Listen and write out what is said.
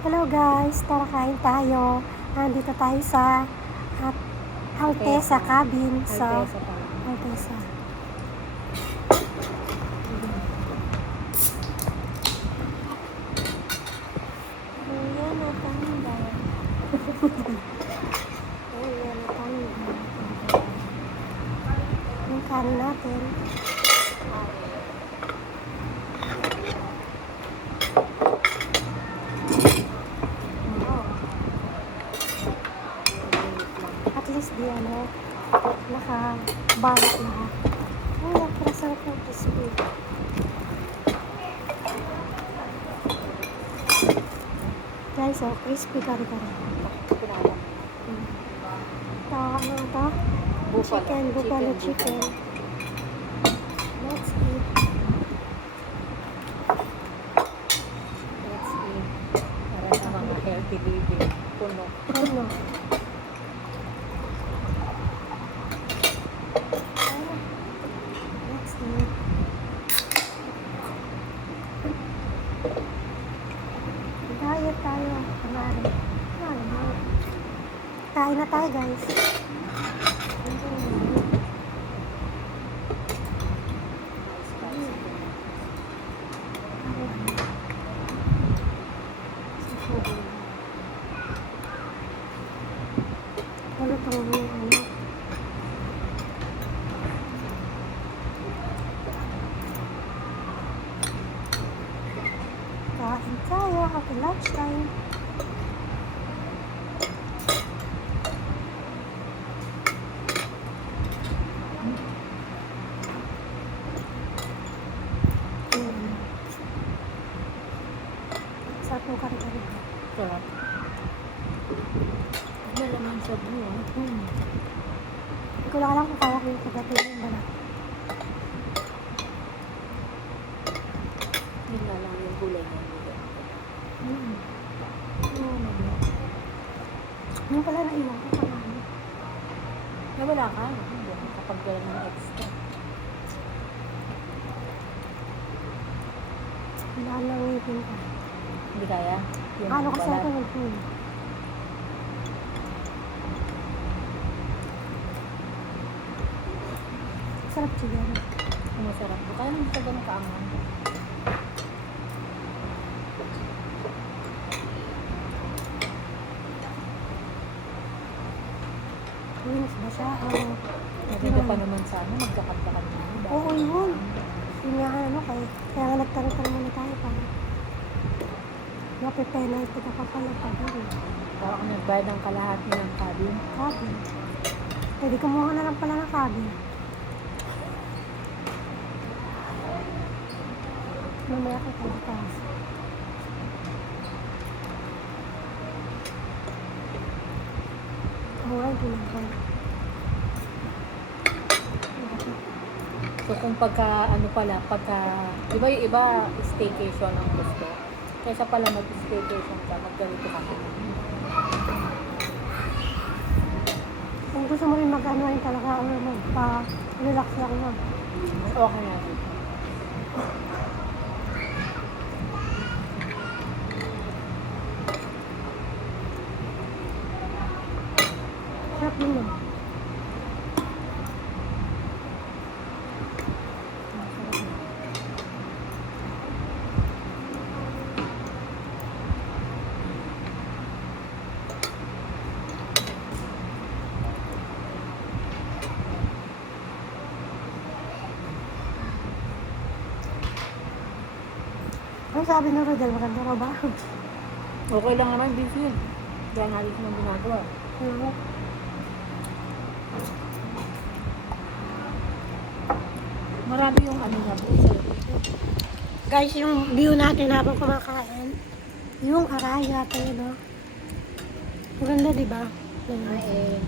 Hello guys, tara kain tayo. Nandito tayo sa at Alteza Cabin sa Alteza pala. Alteza. Ayan na tanda. Ayan na tanda. Yung kanin natin. At least di nakabalot lahat. Ay, naprasang ko crispy. Guys, crispy kari-kari. Ano ito? Buffalo chicken. Let's eat. Para sa mga healthy living. Puno. Ano? Let's eat. Diet tayo. Kain na tayo, guys. Ano itong kain tayo after lunchtime. Sarap yung kari-kari. Sarap. May laman sa buo. Hindi ko lang alam kung kaya ko yung kagatin yung balat. Yun na lang yung gulay niya. Yung pala naiwan ko pa namin. Wala ka. Hindi. Kapag gala ng extra. Wala lang ngipin ka. Hindi kaya. Yung Ano kasi balat. ako ng sarap siya. Masarap. Kaya naman sa ganun kaangan. Wings ba siya? Maganda pa naman sana. Magkakaptakan na. Oo, yun. Yun nga kaya nga nagtanong muna tayo para mape-penalty ka pa pala pag yun. Para ako nagbayad ng kalahati ng cabin. Cabin. Pwede kumuha na lang pala ng cabin. Mamaya kita bukas. Mura ginagawa. So kung pagka di ba yung iba staycation ang gusto? Kaysa pala mag-staycation ka, magganito ka na. Kung gusto mo rin mag-ano rin talaga, or magpa-relax lang na. Okay na dito. Sarap din mo. Ano sabi ng Rodel? Maganda raw ba? Okay lang naman, busy yun. Kaya nalit mo ginagawa. Marami yung niya po sa Guys, yung view natin habang kumakain, yung Araya tayo, no? Maganda, di ba? Ay,